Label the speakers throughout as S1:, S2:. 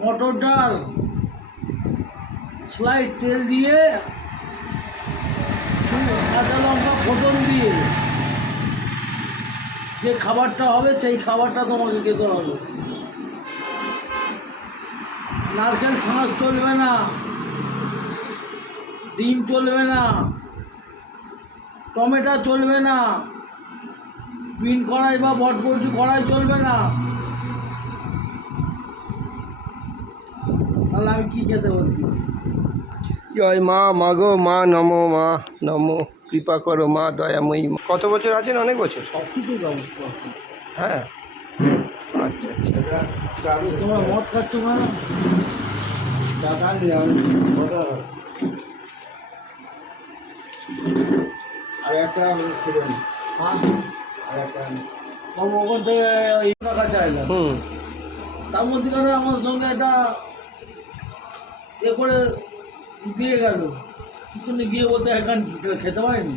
S1: মটর ডাল, স্লাইড তেল দিয়ে, কাঁচা লঙ্কা ফোটন দিয়ে। যে খাবারটা হবে, সেই খাবারটা তোমাকে খেতে হবে। নারকেল ছাঁচ চলবে না, ডিম চলবে না, টমেটো চলবে না, বিন কড়াই বা বটবটি কড়াই চলবে না। তাহলে আমি কী খেতে বলছি?
S2: জয় মা মাগো মা নমো মা নমো। কৃপা করো মা দয়াময়ী মা। কত বছর আছেন? অনেক বছর।
S1: সব কিছু ব্যবস্থা আছে।
S2: হ্যাঁ। আচ্ছা আচ্ছা।
S1: তোমরা মদ খাচ্ছ না
S3: আর একটা
S1: হ্যাঁ?
S3: আর একটা
S1: বাবু ওখান থেকে এই টাকা চাইলাম।
S2: হুম।
S1: তার মধ্যেখানে আমার সঙ্গে একটা এ করে দিয়ে গেল। পিছনে গিয়ে বলতে এখান খেতে পারিনি?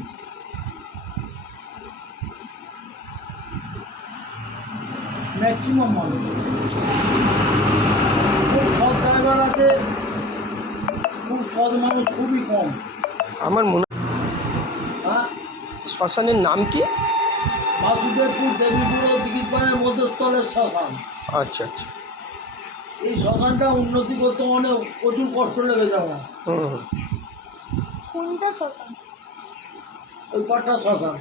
S1: ম্যাক্সিমাম মানুষ। খুব সৎ ড্রাইভার আছে। খুব সৎ মানুষ খুবই কম।
S2: আমার মনে
S1: হ্যাঁ?
S2: শ্মশানের নাম কি?
S1: বাসুদেবপুর দেবীপুর ও দিঘিপাড়ের মধ্যস্থলের শ্মশান।
S2: আচ্ছা আচ্ছা।
S1: এই শ্মশানটা উন্নতি করতে মানে প্রচুর কষ্ট লেগে
S2: হুম।
S4: কোনটা শ্মশান?
S1: ওই পাটটা শ্মশান।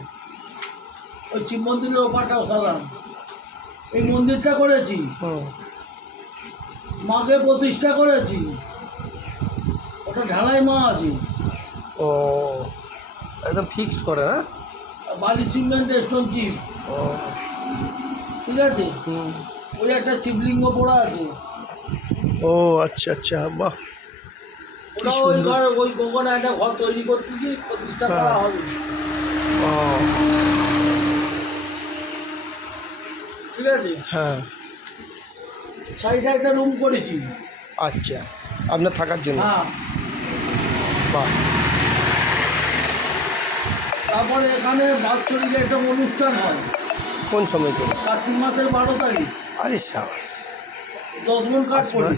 S1: ওই শিব মন্দিরের ও পাটটা শ্মশান। এই মন্দিরটা করেছি।
S2: হুম।
S1: মাকে প্রতিষ্ঠা করেছি। ওটা ঢালাই মা আছে।
S2: ও একদম ফিক্সড করে না?
S1: বালি সিমেন্ট স্টোন চিপ।
S2: ও।
S1: ঠিক আছে?
S2: হুম।
S1: ওই একটা শিবলিঙ্গ পড়া আছে।
S2: ও আচ্ছা আচ্ছা বাহ।
S1: ওই
S2: সুন্দর।
S1: ঘর ওই ওখানে একটা ঘর তৈরি করতেছি প্রতিষ্ঠা করা
S2: হ্যাঁ।
S1: হবে। ঠিক আছে?
S2: হ্যাঁ।
S1: সাইডে একটা রুম করেছি।
S2: আচ্ছা আপনার থাকার জন্য?
S1: হ্যাঁ।
S2: বাহ।
S1: তারপরে এখানে বাৎসরিক একটা অনুষ্ঠান হয়।
S2: কোন সময় করে?
S1: কার্তিক মাসের বারো তারিখ।
S2: আরে সাবাস।
S1: দশ মন কাঠ। করি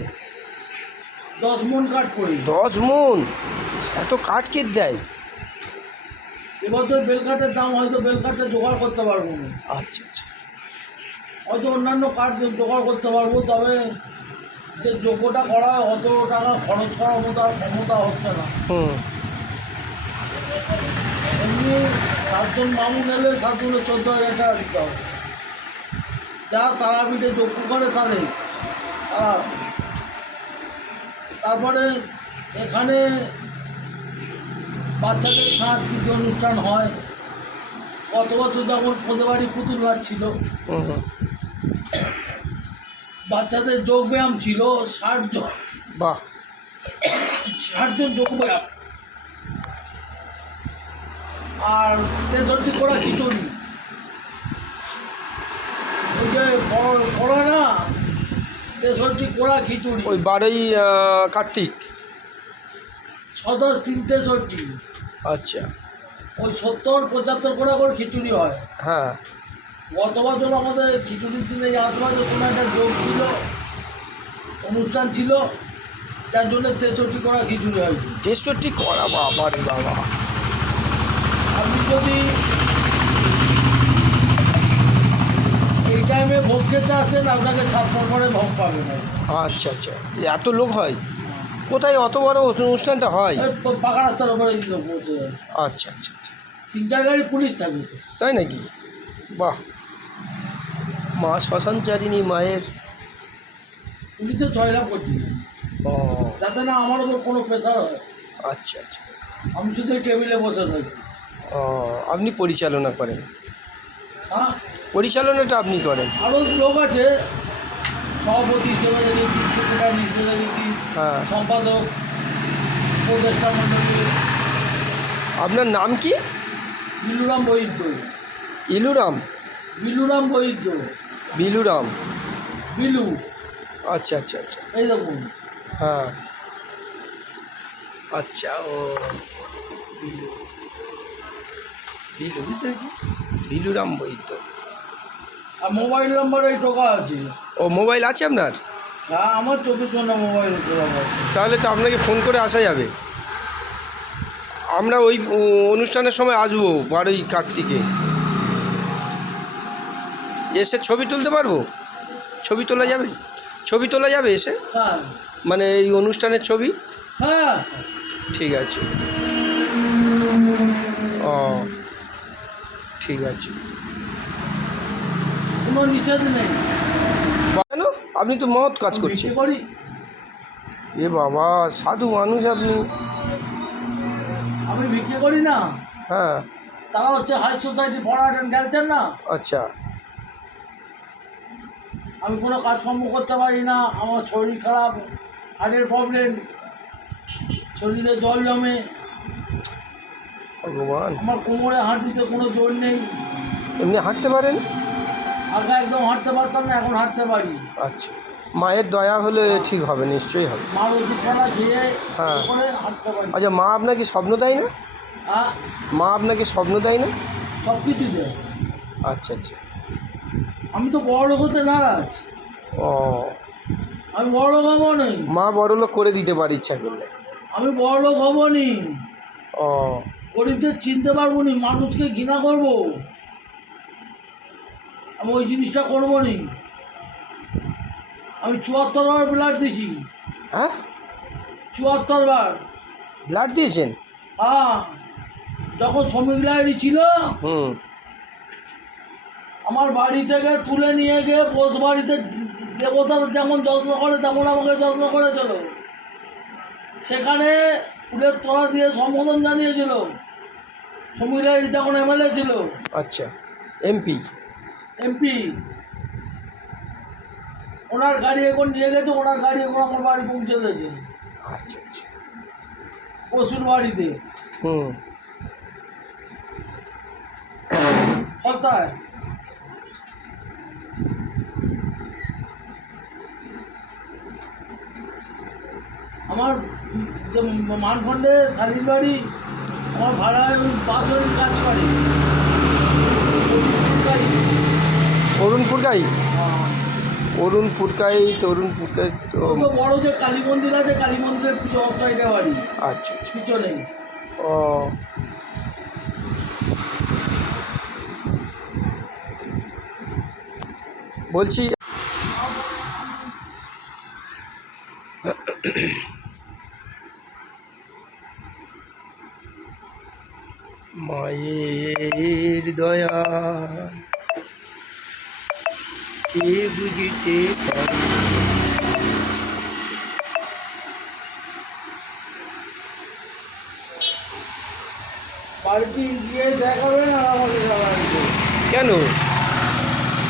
S1: দশ মন কাঠ করি
S2: দশ মন এত কাঠ কে দেয়?
S1: এবছর বেলকাঠের দাম হয়তো বেলকাঠটা জোগাড় করতে পারব না।
S2: আচ্ছা আচ্ছা।
S1: হয়তো অন্যান্য কাঠ জোগাড় করতে পারব তবে যে যোগ্যটা করা অত টাকা খরচ করার মতো আর ক্ষমতা হচ্ছে না। এমনি সাতজন মামুন এলে সাতজনের চোদ্দ হাজার টাকা দিতে হবে। যারা তারাপীঠে যজ্ঞ করে তাদের। তারা তারপরে এখানে বাচ্চাদের সাংস্কৃতিক অনুষ্ঠান হয়। কত বছর যখন বাড়ি পুতুল নাচ ছিল বাচ্চাদের যোগ ব্যায়াম ছিল ষাট জন।
S2: বাহ।
S1: ষাট জন যোগ ব্যায়াম আর তেষট্টি করা খিচুড়ি। ওই যে বড় করা না তেষট্টি কোড়া খিচুড়ি।
S2: ওই বারোই কার্তিক?
S1: ছ দশ তিন তেষট্টি।
S2: আচ্ছা।
S1: ওই সত্তর পঁচাত্তর কোড়া করে খিচুড়ি হয়।
S2: হ্যাঁ।
S1: গত বছর আমাদের খিচুড়ির দিনে আশপাশে কোনো একটা যোগ ছিল অনুষ্ঠান ছিল যার জন্য তেষট্টি করা খিচুড়ি হয়েছে।
S2: তেষট্টি করা বাবা রে বাবা।
S1: আপনি যদি এই খেতে আসেন আপনাকে সাতটার পরে ভোগ পাবেন না।
S2: আচ্ছা আচ্ছা। এত লোক হয়? কোথায় অত বড় অনুষ্ঠানটা হয়?
S1: পাকা রাস্তার উপরে লোক বসে যায়।
S2: আচ্ছা আচ্ছা আচ্ছা।
S1: তিন জায়গায় পুলিশ থাকে
S2: তাই নাকি? বাহ। মা শ্মশান শ্মশানচারিণী মায়ের
S1: পুলিশে ছয় লাখ করছি
S2: ও।
S1: যাতে না আমার উপর কোনো প্রেশার হয়।
S2: আচ্ছা আচ্ছা।
S1: আমি শুধু টেবিলে বসে থাকি।
S2: ও আপনি পরিচালনা করেন?
S1: হ্যাঁ?
S2: পরিচালনাটা আপনি করেন।
S1: আরও লোক আছে সভাপতি সেক্রেটারি রেখেছি
S2: হ্যাঁ।
S1: সম্পাদক উপদেষ্টা মন্ডলী
S2: আপনার নাম কি?
S1: বিলুরাম বৈদ্য
S2: ইলুরাম।
S1: বিলুরাম বৈদ্য
S2: বিলুরাম।
S1: বিলু।
S2: আচ্ছা আচ্ছা আচ্ছা।
S1: এই দেখুন।
S2: হ্যাঁ। আচ্ছা ও বিলু। বিলু বুঝতে পেরেছিস? বিলুরাম বৈদ্য
S1: আর মোবাইল নাম্বার এই টোকা আছে।
S2: ও মোবাইল আছে আপনার?
S1: হ্যাঁ আমার চব্বিশ ঘণ্টা মোবাইল খোলা আছে।
S2: তাহলে তো আপনাকে ফোন করে আসা যাবে। আমরা ওই অনুষ্ঠানের সময় আসব বারোই কার্তিকে। এসে ছবি তুলতে পারব? ছবি তোলা যাবে? ছবি তোলা যাবে এসে?
S1: হ্যাঁ।
S2: মানে এই অনুষ্ঠানের ছবি?
S1: হ্যাঁ।
S2: ঠিক আছে। ও ঠিক আছে।
S1: কোনো নিষেধ নেই।
S2: কেন? আপনি তো মহৎ কাজ করছেন।
S1: করি?
S2: এ বাবা সাধু মানুষ আপনি।
S1: আমি বিক্রি করি না।
S2: হ্যাঁ।
S1: তারা হচ্ছে হাই সোসাইটি পড়াটেন গেলছেন না।
S2: আচ্ছা।
S1: আমি কোনো কাজকর্ম করতে পারি না। আমার শরীর খারাপ হার্টের প্রবলেম শরীরে জল জমে।
S2: ভগবান।
S1: আমার কোমরে হাঁটুতে কোনো জোর নেই।
S2: এমনি হাঁটতে পারেন?
S1: আগে একদম হাঁটতে পারতাম না এখন হাঁটতে পারি।
S2: আচ্ছা। মায়ের দয়া হলে ঠিক হবে নিশ্চয়ই হবে।
S1: মার ওষুধপালা খেয়ে
S2: হ্যাঁ।
S1: হাঁটতে পারি।
S2: আচ্ছা মা আপনাকে স্বপ্ন দেয় না?
S1: আর
S2: মা আপনাকে স্বপ্ন দেয় না?
S1: সব কিছু দেয়।
S2: আচ্ছা আচ্ছা।
S1: আমি তো বড় লোক হতে নারাজ।
S2: ও।
S1: আমি বড় লোক হব নি।
S2: মা বড় লোক করে দিতে পারে ইচ্ছা করলে।
S1: আমি বড় লোক হব নি।
S2: ও।
S1: গরিবদের চিনতে পারব নি মানুষকে ঘৃণা করব। আমি ওই জিনিসটা করব নি আমি চুয়াত্তর বার ব্লাড দিয়েছি।
S2: হ্যাঁ?
S1: চুয়াত্তর বার
S2: ব্লাড দিয়েছেন?
S1: হ্যাঁ। যখন শ্রমিক লাইব্রেরি ছিল
S2: হুম।
S1: আমার বাড়ি থেকে তুলে নিয়ে গিয়ে পোষ বাড়িতে দেবতার যেমন যত্ন করে তেমন আমাকে যত্ন করেছিল। সেখানে ফুলের তোড়া দিয়ে সম্বোধন জানিয়েছিল। লাইব্রেরি তখন এমএলএ ছিল।
S2: আচ্ছা এমপি।
S1: এমপি ওনার গাড়ি এখন নিয়ে গেছে ওনার গাড়ি এখন আমার বাড়ি পৌঁছে দিয়েছে।
S2: আচ্ছা আচ্ছা।
S1: পশুর বাড়িতে।
S2: হুম।
S1: আমার যে মানখণ্ডে শালির বাড়ি আমার ভাড়ায় ওই বাসন কাজ করে।
S2: অরুণ পুরকাই অরুণ পুরকাই তরুণ পুরকাই তো
S1: বড় যে কালী মন্দির আছে কালী মন্দিরের পুজো অফ সাইডে বাড়ি।
S2: আচ্ছা আচ্ছা।
S1: পিছনে।
S2: ও। বলছি মায়ের দয়া কে বুঝিতে পারে।
S1: গিয়ে দেখাবে না আমাকে
S2: কেন?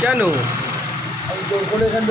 S2: কেন
S1: আমি জোর করে এখান